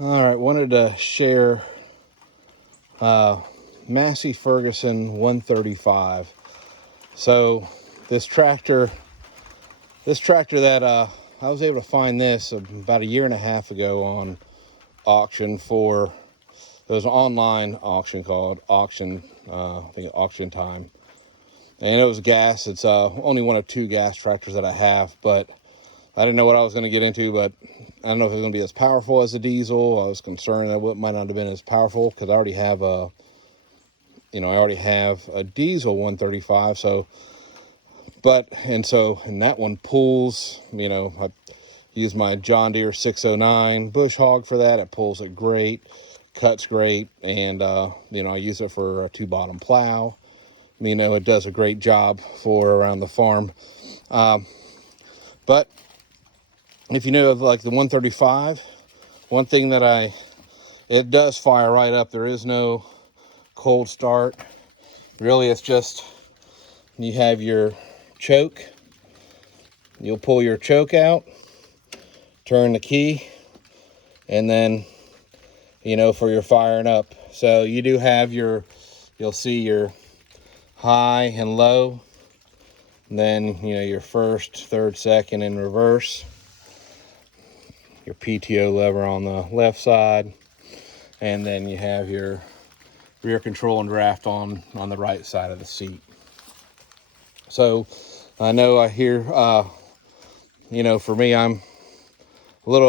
All right, wanted to share Massey Ferguson 135. So this tractor that I was able to find this about a year and a half ago on auction for, there was an online auction called Auction, I think Auction Time. And it was gas. It's only one of two gas tractors that I have, but I didn't know what I was going to get into, but I don't know if it was going to be as powerful as a diesel. I was concerned that it might not have been as powerful because I already have a diesel 135. And that one pulls, I use my John Deere 609 bush hog for that. It pulls it great, cuts great. And, I use it for a 2-bottom plow. It does a great job for around the farm. But if you know of like the 135, one thing that it does fire right up. There is no cold start. Really, it's just, you have your choke. You'll pull your choke out, turn the key, and then, for your firing up. So you do have you'll see your high and low. And then, your first, third, second in reverse. Your PTO lever on the left side, and then you have your rear control and draft on the right side of the seat. So I know I hear, for me, I'm about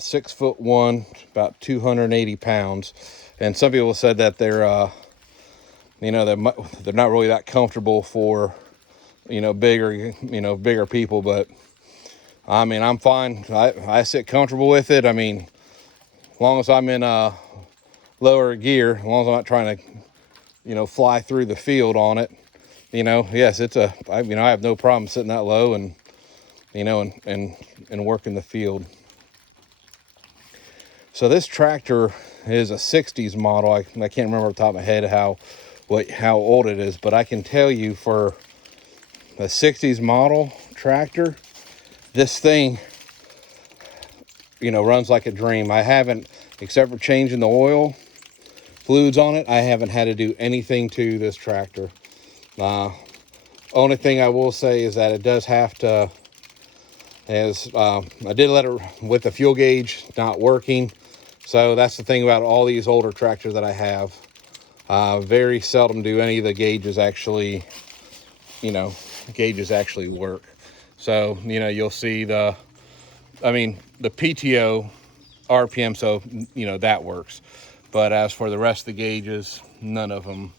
6'1", about 280 pounds, and some people said that they're not really that comfortable for bigger people, but I'm fine. I sit comfortable with it. As long as I'm in lower gear, as long as I'm not trying to, fly through the field on it, yes, I have no problem sitting that low and, and working the field. So this tractor is a 60s model. I can't remember off the top of my head how old it is, but I can tell you for a 60s model tractor, this thing, runs like a dream. I haven't, except for changing the oil fluids on it, I haven't had to do anything to this tractor. Only thing I will say is that it does have to, I did let it with the fuel gauge not working. So that's the thing about all these older tractors that I have. Very seldom do any of the gauges actually work. So, you'll see the PTO RPM, so, that works. But as for the rest of the gauges, none of them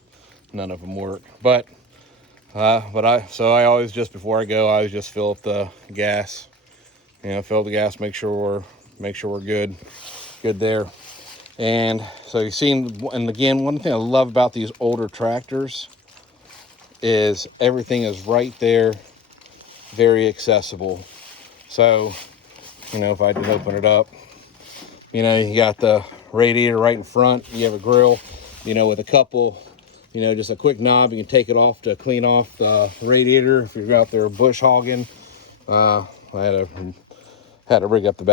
work. But I always, just before I go, I always just fill up the gas, make sure we're good there. And so you've seen, and again, one thing I love about these older tractors is everything is right there, very accessible. So, if I just open it up, you got the radiator right in front. You have a grill, with a couple, just a quick knob. You can take it off to clean off the radiator if you're out there bush hogging. I had to rig up the back.